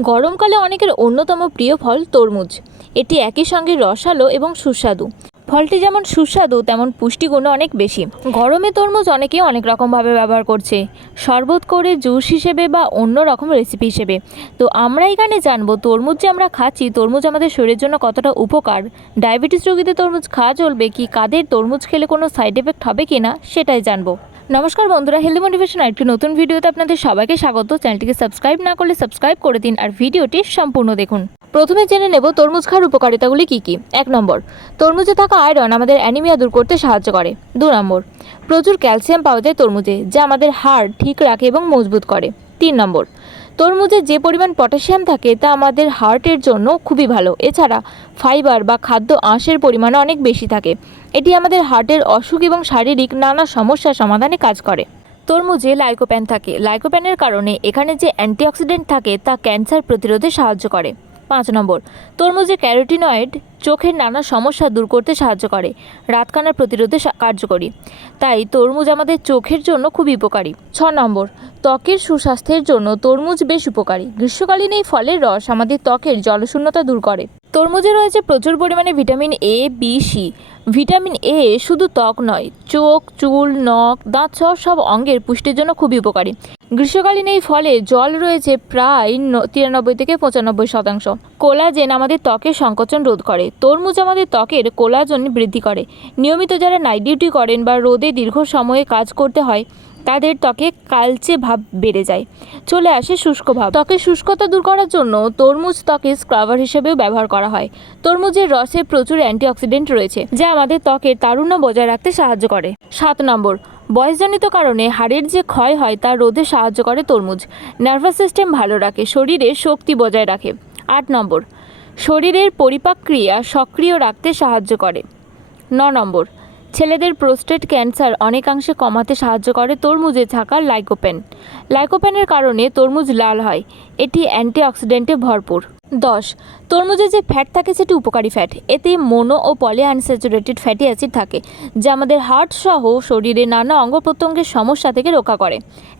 গরমকালে অনেকের অন্যতম প্রিয় ফল তরমুজ। এটি একই সঙ্গে রসালো এবং সুস্বাদু। ফলটি যেমন সুস্বাদু, তেমন পুষ্টিগুণও অনেক বেশি। গরমে তরমুজ অনেকে অনেক রকমভাবে ব্যবহার করছে। শরবত করে জুস হিসেবে বা অন্য রকম রেসিপি হিসেবে। তো আমরা এখানে জানব, তরমুজ যে আমরা খাচ্ছি, তরমুজ আমাদের শরীরের জন্য কতটা উপকার? ডায়াবেটিস রোগীদের তরমুজ খাওয়া চলবে কি? কাদের তরমুজ খেলে কোনো সাইড এফেক্ট হবে কি না সেটাই জানব। নমস্কার বন্ধুরা হেলদি মোটিভেশন একটি নতুন ভিডিওতে আপনাদের সবাইকে স্বাগত। চ্যানেলটিকে সাবস্ক্রাইব না করলে সাবস্ক্রাইব করে দিন আর ভিডিওটি সম্পূর্ণ দেখুন। প্রথমে জেনে নেব তরমুজ খাওয়ার উপকারিতাগুলি কী কী। এক নম্বর, তরমুজে থাকা আয়রন আমাদের অ্যানিমিয়া দূর করতে সাহায্য করে। দু নম্বর, প্রচুর ক্যালসিয়াম পাওয়া যায় তরমুজে, যা আমাদের হাড় ঠিক রাখে এবং মজবুত করে। তিন নম্বর তরমুজে যে পরিমাণ পটাশিয়াম থাকে তা আমাদের হার্টের জন্য খুবই ভালো। এছাড়া ফাইবার বা খাদ্য আঁশের পরিমাণ অনেক বেশি থাকে। এটি আমাদের হার্টের অসুখ এবং শারীরিক নানা সমস্যা সমাধানে কাজ করে। তরমুজে লাইকোপ্যান থাকে। লাইকোপ্যানের কারণে এখানে যে অ্যান্টিঅক্সিডেন্ট থাকে তা ক্যান্সার প্রতিরোধে সাহায্য করে। পাঁচ নম্বর। তরমুজে ক্যারোটিনয়েড চোখের নানা সমস্যা দূর করতে সাহায্য করে, রাতকানা প্রতিরোধে কার্যকরী। তাই তরমুজ আমাদের চোখের জন্য খুবই উপকারী। ছ নম্বর, ত্বকের সুস্বাস্থ্যের জন্য তরমুজ বেশ উপকারী। গ্রীষ্মকালীন এই ফলের রস আমাদের ত্বকের জলশূন্যতা দূর করে। তরমুজে রয়েছে প্রচুর পরিমাণে vitamin A B C vitamin A শুধু ত্বক নয়, চোখ, চুল, নখ, দাঁত সহ সব অঙ্গের পুষ্টির জন্য খুবই উপকারী। গ্রীষ্মকালীন এই ফলে জল রয়েছে প্রায় তিরানব্বই থেকে পঁচানব্বই শতাংশ। কোলাজেন আমাদের ত্বকের সংকোচন রোধ করে। তরমুজ আমাদের ত্বকের কোলাজেন বৃদ্ধি করে। নিয়মিত যারা নাইট ডিউটি করেন বা রোদে দীর্ঘ সময়ে কাজ করতে হয়, তাদের ত্বকে কালচে ভাব বেড়ে যায়। চলে আসে শুষ্ক ভাব। ত্বকের শুষ্কতা দূর করার জন্য তরমুজ ত্বকে স্ক্রাবার হিসেবেও ব্যবহার করা হয়। তরমুজের রসে প্রচুর অ্যান্টিঅক্সিডেন্ট রয়েছে, যা আমাদের ত্বকের তারুণ্য বজায় রাখতে সাহায্য করে। সাত নম্বর বয়সজনিত কারণে হাড়ের যে ক্ষয় হয় তা রোধে সাহায্য করে তরমুজ। নার্ভাস সিস্টেম ভালো রাখে, শরীরে শক্তি বজায় রাখে। আট নম্বর, শরীরের পরিপাক ক্রিয়া সক্রিয় রাখতে সাহায্য করে। ন নম্বর, ছেলেদের প্রোস্টেট ক্যান্সার অনেকাংশে কমাতে সাহায্য করে তরমুজে থাকা লাইকোপেন। লাইকোপেনের কারণে তরমুজ লাল হয়, এটি অ্যান্টিঅক্সিডেন্টে ভরপুর। দশ। তরমুজে যে ফ্যাট থাকে সেটি উপকারী ফ্যাট এতে মোনো ও পলি আনস্যাচুরেটেড ফ্যাটি অ্যাসিড থাকে, যা আমাদের হার্ট সহ শরীরে নানা অঙ্গ প্রত্যঙ্গের সমস্যা থেকে রক্ষা করে।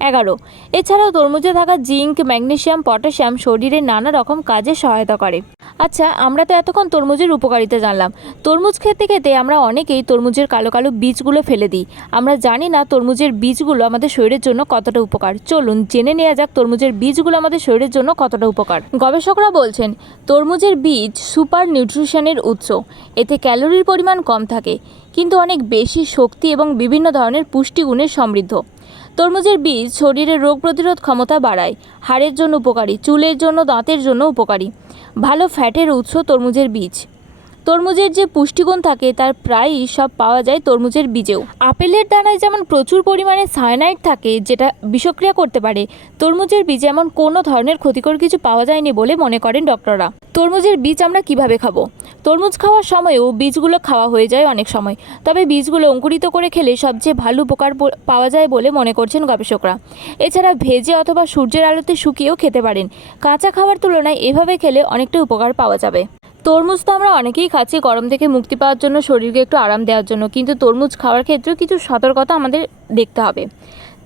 এগারো। এছাড়াও তরমুজে থাকা জিঙ্ক ম্যাগনেশিয়াম পটাশিয়াম শরীরে নানা রকম কাজে সহায়তা করে। আচ্ছা আমরা তো এতক্ষণ তরমুজের উপকারিতা জানলাম। তরমুজ খেতে খেতে আমরা অনেকেই তরমুজের কালো কালো বীজগুলো ফেলে দিই। আমরা জানি না তরমুজের বীজগুলো আমাদের শরীরের জন্য কতটা উপকার। চলুন জেনে নেওয়া যাক তরমুজের বীজগুলো আমাদের শরীরের জন্য কতটা উপকার। গবেষকরা বলছেন, তরমুজের বীজ সুপার নিউট্রিশনের উৎস। এতে ক্যালোরির পরিমাণ কম থাকে, কিন্তু অনেক বেশি শক্তি এবং বিভিন্ন ধরনের পুষ্টিগুণের সমৃদ্ধ। তরমুজের বীজ শরীরের রোগ প্রতিরোধ ক্ষমতা বাড়ায়, হাড়ের জন্য উপকারী, চুলের জন্য, দাঁতের জন্য উপকারী। ভালো ফ্যাটের উৎস তরমুজের বীজ। তরমুজের যে পুষ্টিগুণ থাকে, তার প্রায়ই সব পাওয়া যায় তরমুজের বীজেও। আপেলের দানায় যেমন প্রচুর পরিমাণে সায়ানাইড থাকে, যেটা বিষক্রিয়া করতে পারে, তরমুজের বীজে এমন কোনো ধরনের ক্ষতিকর কিছু পাওয়া যায়নি বলে মনে করেন ডক্টররা। তরমুজের বীজ আমরা কীভাবে খাব? তরমুজ খাওয়ার সময়ও বীজগুলো খাওয়া হয়ে যায় অনেক সময়, তবে বীজগুলো অঙ্কুরিত করে খেলে সবচেয়ে ভালো উপকার পাওয়া যায় বলে মনে করছেন গবেষকরা। এছাড়া ভেজে অথবা সূর্যের আলোতে শুকিয়েও খেতে পারেন। কাঁচা খাওয়ার তুলনায় এভাবে খেলে অনেকটা উপকার পাওয়া যাবে। তরমুজ তো আমরা অনেকেই খাচ্ছি, গরম থেকে মুক্তি পাওয়ার জন্য, শরীরকে একটু আরাম দেওয়ার জন্য। কিন্তু তরমুজ খাওয়ার ক্ষেত্রেও কিছু সতর্কতা আমাদের দেখতে হবে।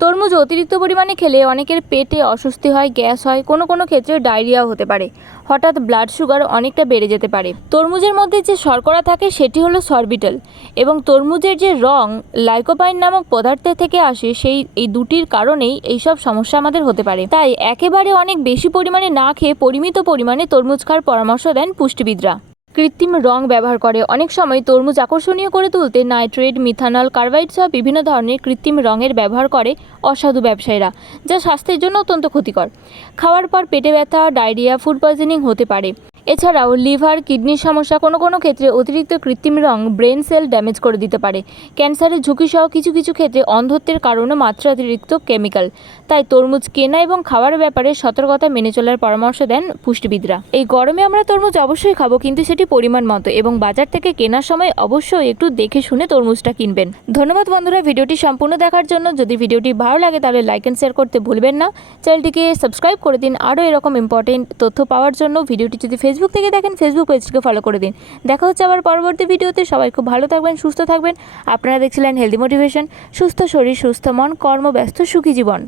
তরমুজ অতিরিক্ত পরিমাণে খেলে অনেকের পেটে অস্বস্তি হয়, গ্যাস হয়, কোনো কোনো ক্ষেত্রে ডায়রিয়াও হতে পারে। হঠাৎ ব্লাড সুগার অনেকটা বেড়ে যেতে পারে। তরমুজের মধ্যে যে শর্করা থাকে, সেটি হলো সরবিটাল এবং তরমুজের যে রং লাইকোপাইন নামক পদার্থের থেকে আসে, সেই এই দুটির কারণেই এইসব সমস্যা আমাদের হতে পারে। তাই একেবারে অনেক বেশি পরিমাণে না খেয়ে পরিমিত পরিমাণে তরমুজ খাওয়ার পরামর্শ দেন পুষ্টিবিদরা। কৃত্রিম রং ব্যবহার করে। অনেক সময় তরমুজ আকর্ষণীয় করে তুলতে নাইট্রেট, মিথানল, কার্বাইড সহ বিভিন্ন ধরনের কৃত্রিম রঙের ব্যবহার করে অসাধু ব্যবসায়ীরা, যা স্বাস্থ্যের জন্য অত্যন্ত ক্ষতিকর। খাওয়ার পর পেটে ব্যথা, ডায়রিয়া, ফুড পয়জনিং হতে পারে। এছাড়াও লিভার, কিডনির সমস্যা কোনো কোনো ক্ষেত্রে অতিরিক্ত কৃত্রিম রং ব্রেন সেল ড্যামেজ করে দিতে পারে। ক্যান্সারের ঝুঁকি সহ কিছু কিছু ক্ষেত্রে অন্ধত্বের কারণে মাত্রাতিরিক্ত কেমিক্যাল। তাই তরমুজ কেনা এবং খাওয়ার ব্যাপারে সতর্কতা মেনে চলার পরামর্শ দেন পুষ্টিবিদরা। এই গরমে আমরা তরমুজ অবশ্যই খাব, কিন্তু সেটি পরিমাণ মতো এবং বাজার থেকে কেনার সময় অবশ্যই একটু দেখে শুনে তরমুজটা কিনবেন। ধন্যবাদ বন্ধুরা, ভিডিওটি সম্পূর্ণ দেখার জন্য। যদি ভিডিওটি ভালো লাগে, তাহলে লাইক অ্যান্ড শেয়ার করতে ভুলবেন না। চ্যানেলটিকে সাবস্ক্রাইব করে দিন। আরও এরকম ইম্পর্টেন্ট তথ্য পাওয়ার জন্য ভিডিওটি যদি ফেসবুক থেকে দেখেন ফেসবুক পেজটিকে ফলো করে দিন। দেখা হচ্ছে আবার পরবর্তী ভিডিওতে। সবাই খুব ভালো থাকবেন, সুস্থ থাকবেন। আপনারা দেখছিলেন হেলদি মোটিভেশন সুস্থ শরীর, সুস্থ মন কর্মব্যস্ত সুখী জীবন।